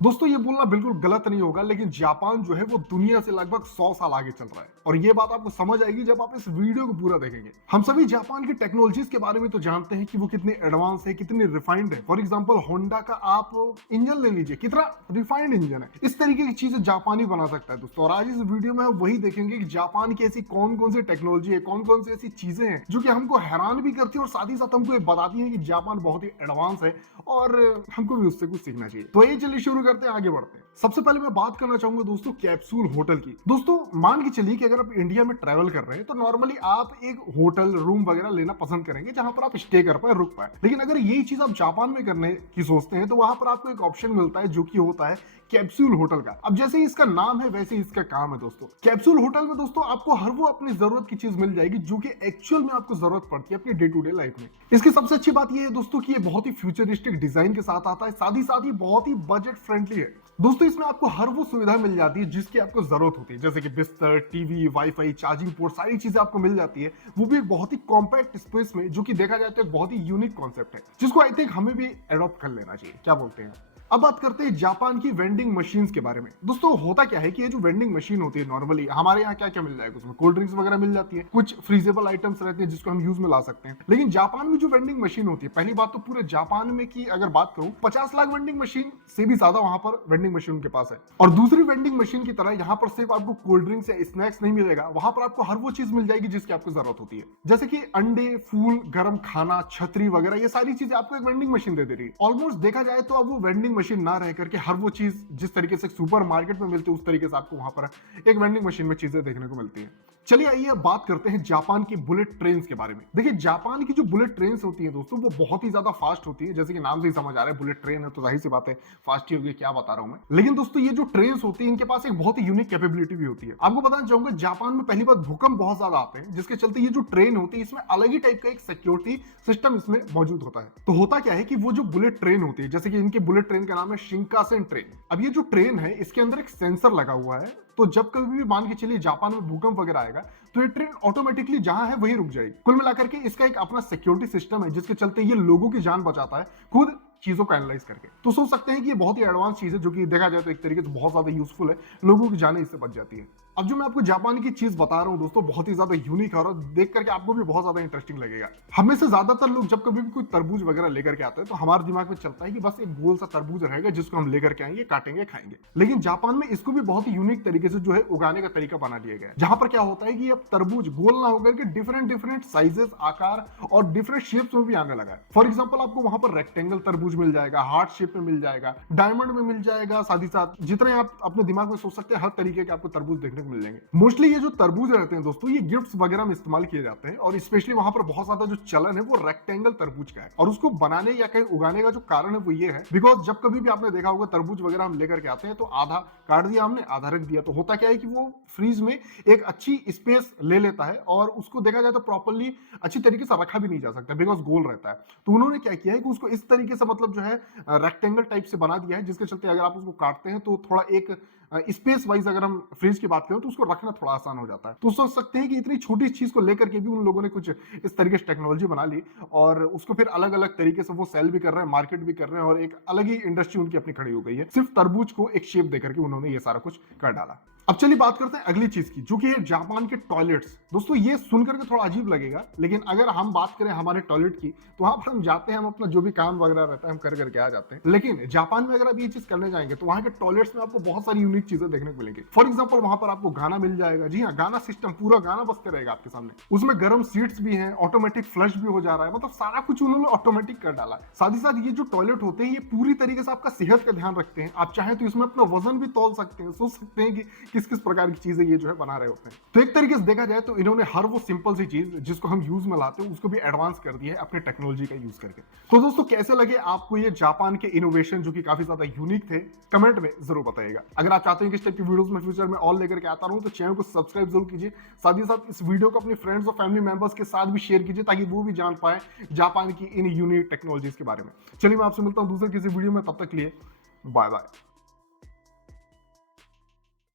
दोस्तों ये बोलना बिल्कुल गलत नहीं होगा, लेकिन जापान जो है वो दुनिया से लगभग 100 साल आगे चल रहा है और ये बात आपको समझ आएगी जब आप इस वीडियो को पूरा देखेंगे। हम सभी जापान की टेक्नोलॉजीज के बारे में तो जानते हैं कि वो कितनी एडवांस है, कितनी रिफाइंड है। फॉर एग्जांपल होंडा का आप इंजन ले लीजिए, कितना रिफाइंड इंजन है। इस तरीके की चीजें जापानी बना सकता है दोस्तों। और आज इस वीडियो में हम वही देखेंगे कि जापान की ऐसी कौन कौन सी टेक्नोलॉजी है, कौन कौन सी ऐसी चीजें हैं जो कि हमको हैरान भी करती है और साथ ही साथ हमको ये बताती है कि जापान बहुत ही एडवांस है और हमको भी उससे कुछ सीखना चाहिए। तो ये चलिए शुरू करते हैं, आगे बढ़ते हैं। सबसे पहले मैं बात करना चाहूंगा दोस्तों कैप्सूल होटल की। दोस्तों मान के चलिए कि अगर आप इंडिया में ट्रैवल कर रहे हैं तो नॉर्मली आप एक होटल रूम वगैरह लेना पसंद करेंगे जहां पर आप स्टे कर पाए, रुक पाए। लेकिन अगर यही चीज आप जापान में करने की सोचते हैं तो वहां पर आपको एक ऑप्शन मिलता है जो कि होता है कैप्सूल होटल का। अब जैसे ही इसका नाम है वैसे ही इसका काम है दोस्तों। कैप्सूल होटल में दोस्तों आपको हर वो अपनी जरूरत की चीज मिल जाएगी जो कि एक्चुअल में आपको जरूरत पड़ती है अपनी डे टू डे लाइफ में। इसकी सबसे अच्छी बात यह है दोस्तों कि ये बहुत ही फ्यूचरिस्टिक डिजाइन के साथ आता है, साथ ही साथ ये बहुत ही बजट फ्रेंडली है। दोस्तों इसमें आपको हर वो सुविधा मिल जाती है जिसकी आपको जरूरत होती है, जैसे कि बिस्तर, टीवी, वाईफाई, चार्जिंग पोर्ट, सारी चीजें आपको मिल जाती है, वो भी एक बहुत ही कॉम्पैक्ट स्पेस में, जो कि देखा जाए तो एक बहुत ही यूनिक कॉन्सेप्ट है जिसको आई थिंक हमें भी एडॉप्ट कर लेना चाहिए। क्या बोलते हैं? अब बात करते हैं जापान की वेंडिंग मशीन्स के बारे में। दोस्तों होता क्या है कि ये जो वेंडिंग मशीन होती है नॉर्मली हमारे यहाँ क्या क्या मिल जाएगा, उसमें कोल्ड ड्रिंक्स वगैरह मिल जाती है, कुछ फ्रीजेबल आइटम्स रहते हैं जिसको हम यूज में ला सकते हैं। लेकिन जापान में जो वेंडिंग मशीन होती है, पहली बात तो पूरे जापान में की अगर बात करूं 50 लाख वेंडिंग मशीन से भी ज्यादा वहां पर वेंडिंग मशीन उनके पास है। और दूसरी वेंडिंग मशीन की तरह यहाँ पर सिर्फ आपको कोल्ड ड्रिंक्स या स्नैक्स नहीं मिलेगा, वहां पर आपको हर वो चीज मिल जाएगी जिसकी आपको जरूरत होती है, जैसे कि अंडे, फूल, गर्म खाना, छतरी वगैरह, ये सारी चीजें आपको एक वेंडिंग मशीन दे रही है। ऑलमोस्ट देखा जाए तो अब वो वेंडिंग मशीन ना रह करके हर वो चीज जिस तरीके से सुपर मार्केट में मिलती है उस तरीके से आपको वहां पर एक वेंडिंग मशीन में चीजें देखने को मिलती हैं। चलिए आइए अब बात करते हैं जापान की बुलेट ट्रेन्स के बारे में। देखिए जापान की जो बुलेट ट्रेन्स होती हैं दोस्तों वो बहुत ही ज्यादा फास्ट होती है, जैसे कि नाम से ही समझ आ रहा है बुलेट ट्रेन है तो जाहिर सी बात है फास्ट ही होगी, क्या बता रहा हूं मैं। लेकिन दोस्तों ये जो ट्रेन्स होती है इनके पास एक बहुत ही यूनिक कैपेबिलिटी भी होती है। आपको बताना चाहूंगा जापान में पहली बार भूकंप बहुत ज्यादा आते हैं, जिसके चलते ये जो ट्रेन होती है इसमें अलग ही टाइप का एक सिक्योरिटी सिस्टम इसमें मौजूद होता है। तो होता क्या है कि वो जो बुलेट ट्रेन होती है, जैसे कि इनकी बुलेट ट्रेन का नाम है शिंकासेन ट्रेन। अब ये जो ट्रेन है इसके अंदर एक सेंसर लगा हुआ है, तो जब कभी भी मान के चलिए जापान में भूकंप वगैरह आएगा तो ये ट्रेन ऑटोमेटिकली जहां है वहीं रुक जाएगी। कुल मिलाकर के इसका एक अपना सिक्योरिटी सिस्टम है जिसके चलते ये लोगों की जान बचाता है खुद चीजों को एनालाइज करके। तो सोच सकते हैं कि ये बहुत ही एडवांस चीज है जो कि देखा जाए तो एक तरीके से बहुत ज्यादा यूजफुल है, लोगों की जानें इससे बच जाती है। अब जो मैं आपको जापान की चीज बता रहा हूं दोस्तों बहुत ही ज्यादा यूनिक है और देख करके आपको भी बहुत ज्यादा इंटरेस्टिंग लगेगा। हमें से ज्यादातर लोग जब कभी भी कोई तरबूज वगैरह लेकर के आते हैं तो हमारे दिमाग में चलता है कि बस एक गोल सा तरबूज रहेगा जिसको हम लेकर के आएंगे, काटेंगे, खाएंगे। लेकिन जापान में इसको भी बहुत ही यूनिक तरीके से जो है उगाने का तरीका बना दिया गया है, जहां पर क्या होता है कि अब तरबूज गोल ना होकर के डिफरेंट डिफरेंट साइजेस, आकार और डिफरेंट शेप्स में भी आने लगा है। फॉर एग्जाम्पल आपको वहां पर रेक्टेंगल तरबूज मिल जाएगा, हार्ट शेप में मिल जाएगा, डायमंड में मिल जाएगा, साथ ही साथ जितने आप अपने दिमाग में सोच सकते हैं हर तरीके के आपको तरबूज देखने को मिल जाएंगे। मोस्टली ये जो तरबूज रहते हैं दोस्तों ये गिफ्ट्स वगैरह में इस्तेमाल किए जाते हैं और स्पेशली वहां पर बहुत ज्यादा जो चलन है वो रेक्टेंगल तरबूज का है। और उसको बनाने या कहीं उगाने का जो कारण है वो ये है बिकॉज जब कभी भी आपने देखा होगा तरबूज वगैरह हम लेकर के आते हैं तो आधा काट दिया हमने, आधा रख दिया, तो होता क्या है कि वो फ्रीज में एक अच्छी स्पेस ले लेता है और उसको देखा जाए तो प्रॉपर्ली अच्छी तरीके से रखा भी नहीं जा सकता बिकॉज गोल रहता है। तो उन्होंने क्या किया है कि उसको इस तरीके से मतलब जो है रेक्टेंगल टाइप से बना दिया है जिसके चलते अगर आप उसको काटते हैं तो थोड़ा एक स्पेस वाइज अगर हम फ्रिज की बात करें तो उसको रखना थोड़ा आसान हो जाता है। तो सोच सकते हैं कि इतनी छोटी चीज को लेकर के भी उन लोगों ने कुछ इस तरीके से टेक्नोलॉजी बना ली और उसको फिर अलग अलग तरीके से वो सेल भी कर रहे हैं, मार्केट भी कर रहे हैं और एक अलग ही इंडस्ट्री उनकी अपनी खड़ी हो गई है सिर्फ तरबूज को एक शेप देकर के उन्होंने ये सारा कुछ कर डाला। अब चलिए बात करते हैं अगली चीज की जो कि है जापान के टॉयलेट्स। दोस्तों ये सुनकर के थोड़ा अजीब लगेगा लेकिन अगर हम बात करें हमारे टॉयलेट की तो वहां पर हम जाते हैं, हम अपना जो भी काम वगैरह रहता है हम कर करके आ जाते हैं। लेकिन जापान में अगर आप ये चीज करने जाएंगे तो वहां के टॉयलेट्स में आपको बहुत सारी यूनिक चीजें देखने को मिलेंगी। फॉर एग्जाम्पल वहां पर आपको गाना मिल जाएगा, जी हाँ गाना सिस्टम, पूरा गाना बजते रहेगा आपके सामने, उसमें गर्म सीट्स भी हैं, ऑटोमेटिक फ्लश भी हो जा रहा है, मतलब सारा कुछ उन्होंने ऑटोमेटिक कर डाला। साथ ही साथ ये जो टॉयलेट होते हैं ये पूरी तरीके से आपका सेहत का ध्यान रखते हैं, आप चाहें तो इसमें अपना वजन भी तौल सकते हैं, सोच सकते हैं कि किस किस प्रकार की चीजें ये जो है बना रहे होते हैं। तो एक तरीके से देखा जाए तो इन्होंने हर वो सिंपल सी चीज जिसको हम यूज में लाते हैं उसको भी एडवांस कर दिया है अपने टेक्नोलॉजी का यूज करके। तो दोस्तों कैसे लगे आपको ये जापान के इनोवेशन जो कि काफी ज्यादा यूनिक थे, कमेंट में जरूर बताइएगा। अगर आप चाहते हैं कि इस टाइप की वीडियोस में फ्यूचर में और लेकर के आता रहूं तो चैनल को सब्सक्राइब जरूर कीजिए, साथ ही साथ इस वीडियो को अपने फ्रेंड्स और फैमिली मेंबर्स के साथ भी शेयर कीजिए ताकि वो भी जान पाए जापान की इन यूनिक टेक्नोलॉजीज के बारे में। चलिए मैं आपसे मिलता हूं दूसरे किसी वीडियो में, तब तक के लिए बाय बाय।